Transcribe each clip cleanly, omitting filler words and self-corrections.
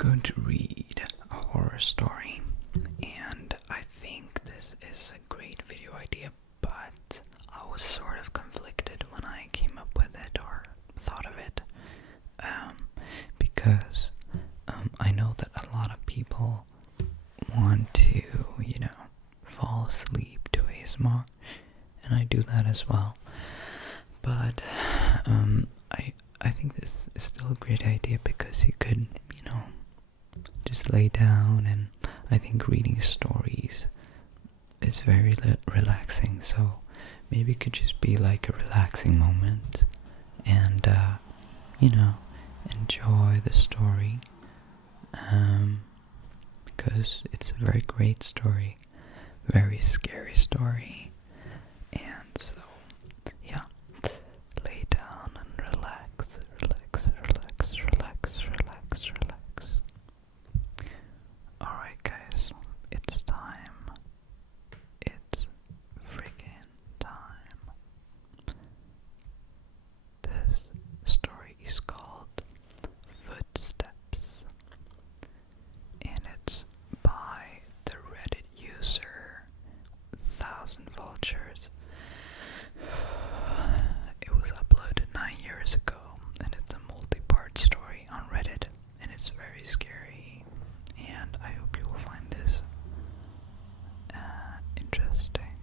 going to read a horror story, and I think this is a great video idea, but I was sort of conflicted when I came up with it or thought of it, because I know that a lot of people want to, fall asleep to ASMR, and I do that as well, but I think this is still a great idea because you could, just lay down, and I think reading stories is very relaxing, so maybe it could just be like a relaxing moment and, enjoy the story, because it's a very great story, very scary story, and so, yeah, lay down and relax, relax, relax, relax, relax, relax. Alright guys, it's time. It's freaking time. This story is called Footsteps, and it's by the Reddit user 1000 Vultures. It was uploaded 9 years ago, and it's a multi-part story on Reddit, and it's very scary, and I hope you will find this interesting.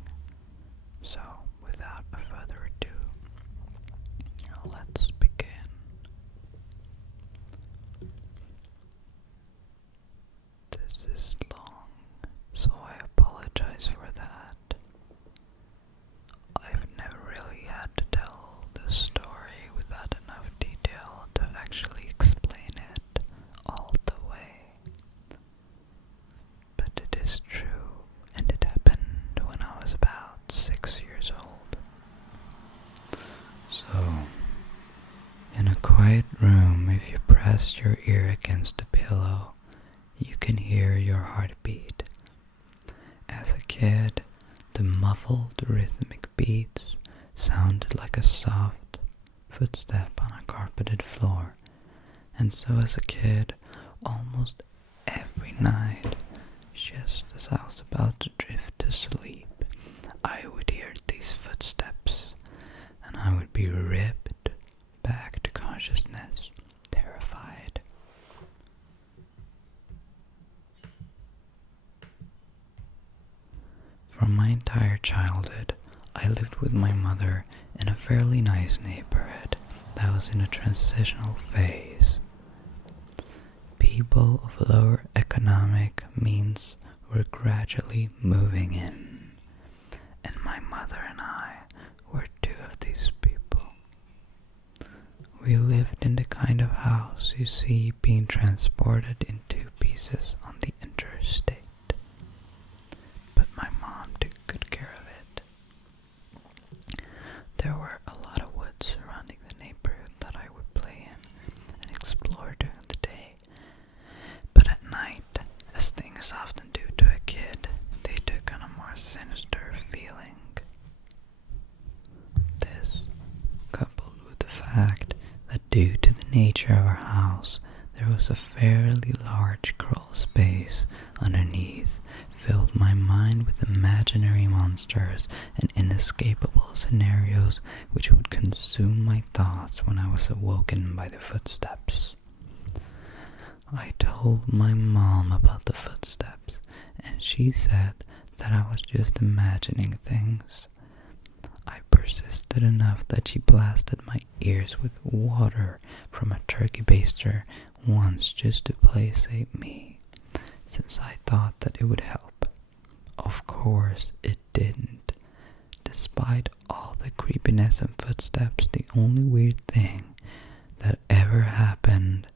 So, without further ado, let's begin. This is long, so I apologize for that. I've never really had to tell the story without enough detail to actually explain it all the way. But it is true, and it happened when I was about 6 years old. So, in a quiet room, if you press your ear against a pillow, you can hear your heartbeat. As a kid, the muffled rhythmic beats sounded like a soft footstep on a carpeted floor, and so as a kid, almost every night, just as I was about to drift to sleep, I would hear these footsteps, and I would be ripped back to consciousness, terrified. For my entire childhood, I lived with my mother in a fairly nice neighborhood that was in a transitional phase. People of lower economic means were gradually moving in, and my mother and I were two of these people. We lived in the kind of house you see being transported in two pieces on the interstate. But my mom took good care of it. There were a lot of woods surrounding the neighborhood that I would play in and explore during the day. But at night, as things often do to a kid, they took on a more sinister feeling. This, coupled with the fact that due to the nature of our house, there was a fairly large crawl space underneath, filled my mind with imaginary monsters and inescapable scenarios which would consume my thoughts when I was awoken by the footsteps. I told my mom about the footsteps, and she said that I was just imagining things. I persisted enough that she blasted my ears with water from a turkey baster once just to placate me, since I thought that it would help. Of course it didn't. Despite all the creepiness and footsteps, the only weird thing that ever happened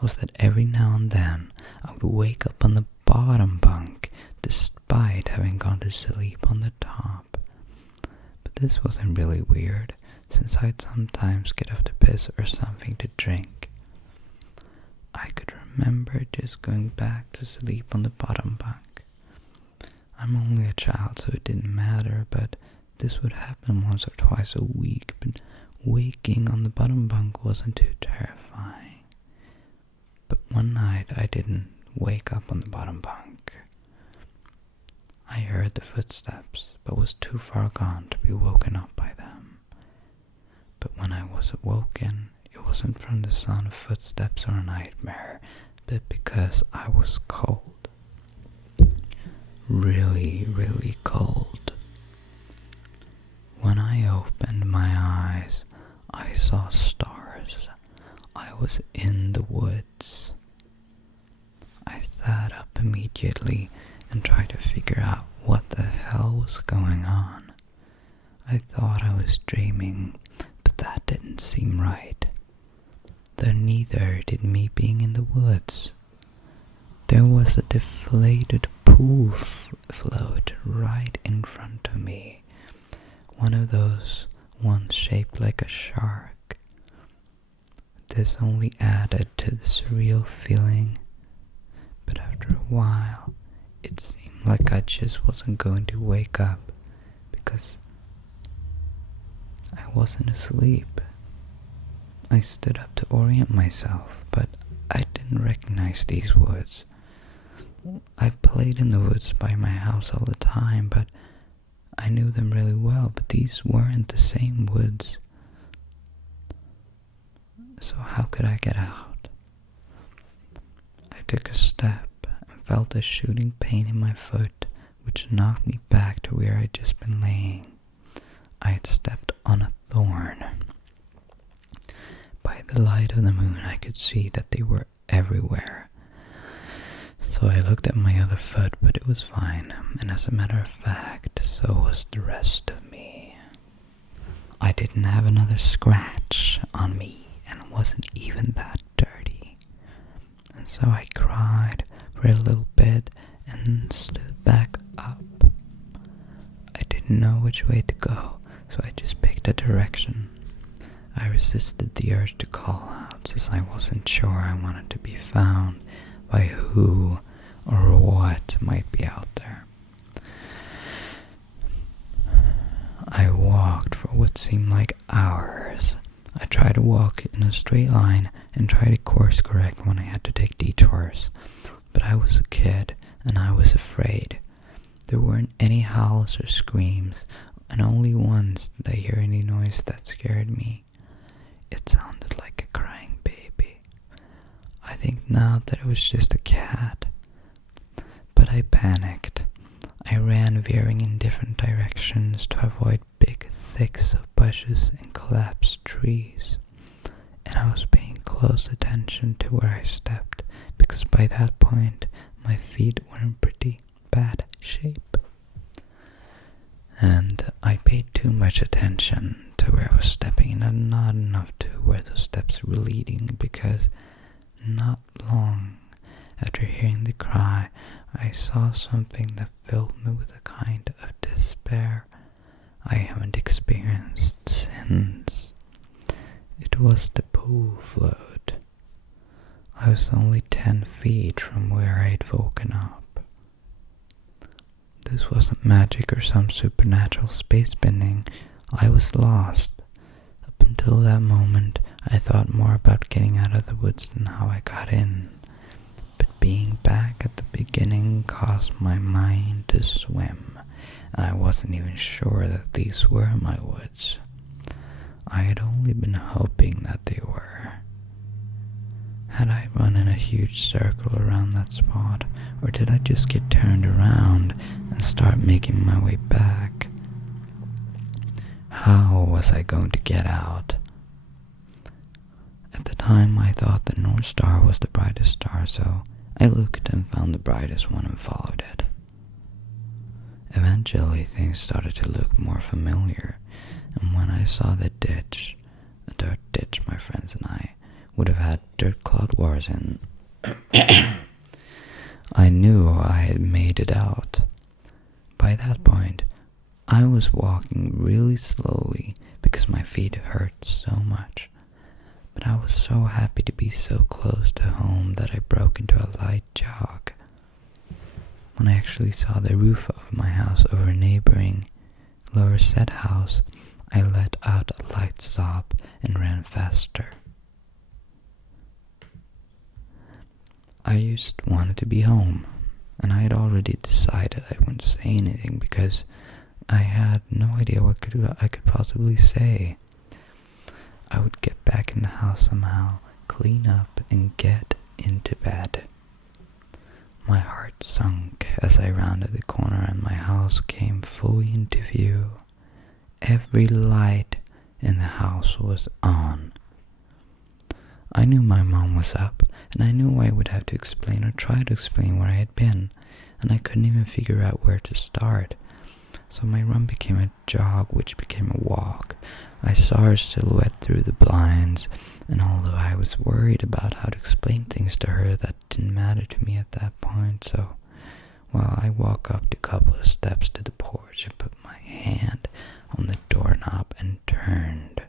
was that every now and then I would wake up on the bottom bunk despite having gone to sleep on the top. But this wasn't really weird, since I'd sometimes get up to piss or something to drink. I could remember just going back to sleep on the bottom bunk. I'm only a child, so it didn't matter, but this would happen once or twice a week, but waking on the bottom bunk wasn't too terrifying. But One night I didn't wake up on the bottom bunk. I heard the footsteps, but was too far gone to be woken up by them. But when I was awoken, it wasn't from the sound of footsteps or a nightmare, but because I was cold. Really, really cold. When I opened my eyes, I saw stars. I was in the woods. I sat up immediately and tried to figure out what the hell was going on. I thought I was dreaming, but that didn't seem right. Though neither did me being in the woods. There was a deflated pool float right in front of me. One of those ones shaped like a shark. This only added to the surreal feeling, but after a while, it seemed like I just wasn't going to wake up because I wasn't asleep. I stood up to orient myself, but I didn't recognize these woods. I played in the woods by my house all the time, but I knew them really well, but these weren't the same woods. So how could I get out? I took a step and felt a shooting pain in my foot, which knocked me back to where I'd just been laying. I had stepped on a thorn. By the light of the moon, I could see that they were everywhere. So I looked at my other foot, but it was fine, and as a matter of fact, so was the rest of me. I didn't have another scratch on me, and wasn't even that dirty. And so I cried for a little bit and stood back up. I didn't know which way to go, so I just picked a direction. I resisted the urge to call out, since I wasn't sure I wanted to be found by who or what might be out there. I walked for what seemed like hours. I tried to walk in a straight line and try to course correct when I had to take detours. But I was a kid and I was afraid. There weren't any howls or screams, and only once did I hear any noise that scared me. It sounded like a crying baby. I think now that it was just a cat. But I panicked. I ran veering in different directions to avoid big thickets of bushes and collapsed trees. And I was paying close attention to where I stepped, because by that point my feet were in pretty bad shape. And I paid too much attention to where I was stepping and not enough to where those steps were leading, because not long after hearing the cry, I saw something that filled me with a kind of despair I haven't experienced since. It was the pool float. I was only 10 feet from where I'd woken up. This wasn't magic or some supernatural space bending. I was lost. Up until that moment, I thought more about getting out of the woods than how I got in. But being back at the beginning caused my mind to swim, and I wasn't even sure that these were my woods. I had only been hoping that they were. Had I run in a huge circle around that spot, or did I just get turned around and start making my way back? How was I going to get out? At the time I thought the North Star was the brightest star, so I looked and found the brightest one and followed it. Eventually things started to look more familiar, and when I saw the ditch, a dirt ditch my friends and I would have had dirt clod wars in, I knew I had made it out. By that point, I was walking really slowly because my feet hurt so much. But I was so happy to be so close to home that I broke into a light jog. When I actually saw the roof of my house over a neighboring lower set house, I let out a light sob and ran faster. I just wanted to be home, and I had already decided I wouldn't say anything because I had no idea what I could possibly say. I would get back in the house somehow, clean up, and get into bed. My heart sunk as I rounded the corner and my house came fully into view. Every light in the house was on. I knew my mom was up, and I knew I would have to explain or try to explain where I had been, and I couldn't even figure out where to start. So my run became a jog, which became a walk. I saw her silhouette through the blinds, and although I was worried about how to explain things to her, that didn't matter to me at that point. So, while I walked up a couple of steps to the porch and put my hand on the doorknob and turned.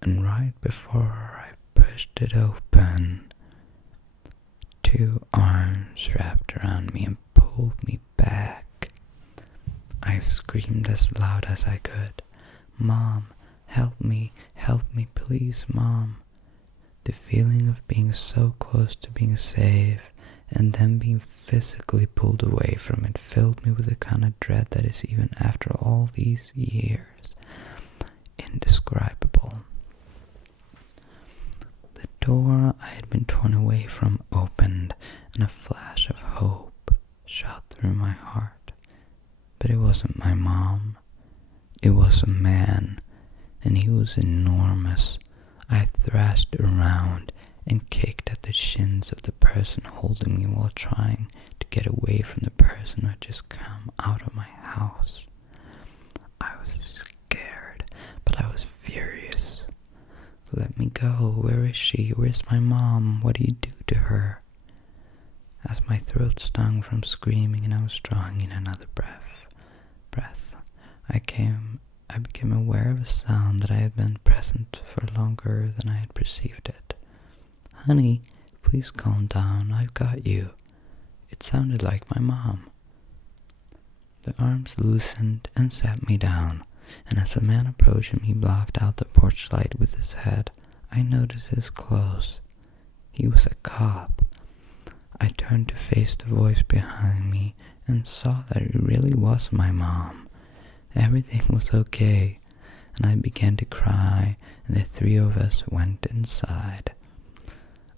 And right before I pushed it open, two arms wrapped around me and pulled me back. I screamed as loud as I could. "Mom, help me, please, Mom." The feeling of being so close to being safe and then being physically pulled away from it filled me with a kind of dread that is, even after all these years, indescribable. The door I had been torn away from opened, and a flash of hope shot through my heart. But it wasn't my mom. It was a man, and he was enormous. I thrashed around and kicked at the shins of the person holding me while trying to get away from the person who had just come out of my house. I was scared, but I was furious. "Let me go. Where is she? Where's my mom? What do you do to her?" As my throat stung from screaming and I was drawing in another breath, I became aware of a sound that I had been present for longer than I had perceived it. "Honey, please calm down. I've got you." It sounded like my mom. The arms loosened and sat me down, and as the man approached him, he blocked out the porch light with his head. I noticed his clothes. He was a cop. I turned to face the voice behind me and saw that it really was my mom. Everything was okay, and I began to cry, and the three of us went inside.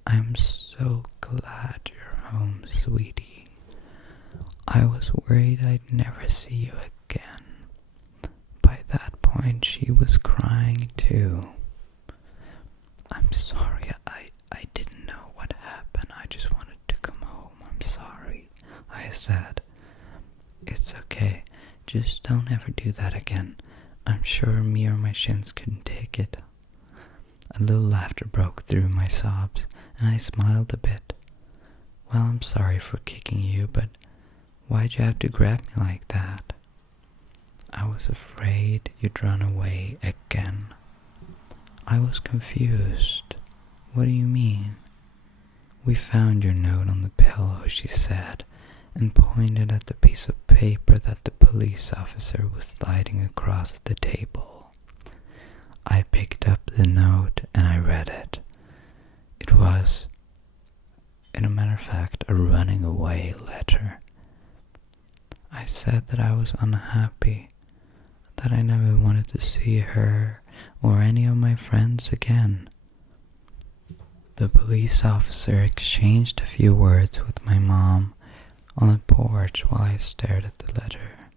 "I'm so glad you're home, sweetie. I was worried I'd never see you again." By that point, she was crying too. "I'm sorry, I didn't know what happened. I just wanted to come home. I'm sorry," I said. "It's okay. Just don't ever do that again. I'm sure me or my shins couldn't take it." A little laughter broke through my sobs, and I smiled a bit. "Well, I'm sorry for kicking you, but why'd you have to grab me like that?" "I was afraid you'd run away again." I was confused. "What do you mean?" "We found your note on the pillow," she said, and pointed at the piece of paper that the police officer was sliding across the table. I picked up the note and I read it. It was, in a matter of fact, a running away letter. I said that I was unhappy, that I never wanted to see her or any of my friends again. The police officer exchanged a few words with my mom on the porch while I stared at the letter.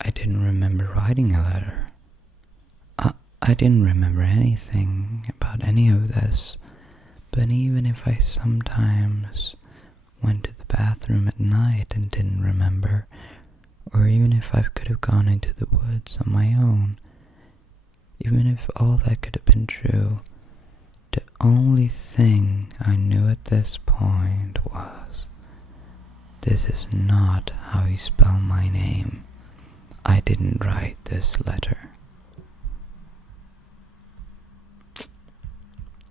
I didn't remember writing a letter. I didn't remember anything about any of this, but even if I sometimes went to the bathroom at night and didn't remember, or even if I could have gone into the woods on my own, even if all that could have been true, the only thing I knew at this point was, this is not how you spell my name. I didn't write this letter.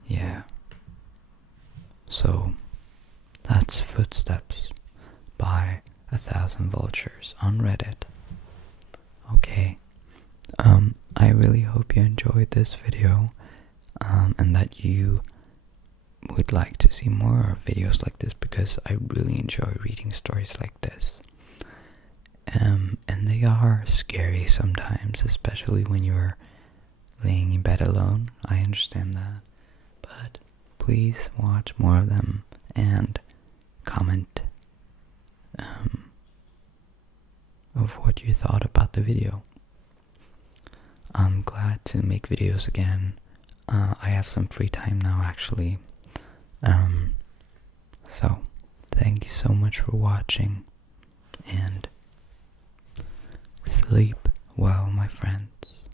Yeah. So, that's Footsteps by 1,000 Vultures on Reddit. Okay. I really hope you enjoyed this video, and that you would like to see more videos like this, because I really enjoy reading stories like this. And they are scary sometimes, especially when you're laying in bed alone. I understand that. But please watch more of them and comment of what you thought about the video. I'm glad to make videos again. I have some free time now, actually. So thank you so much for watching, and sleep well, my friends.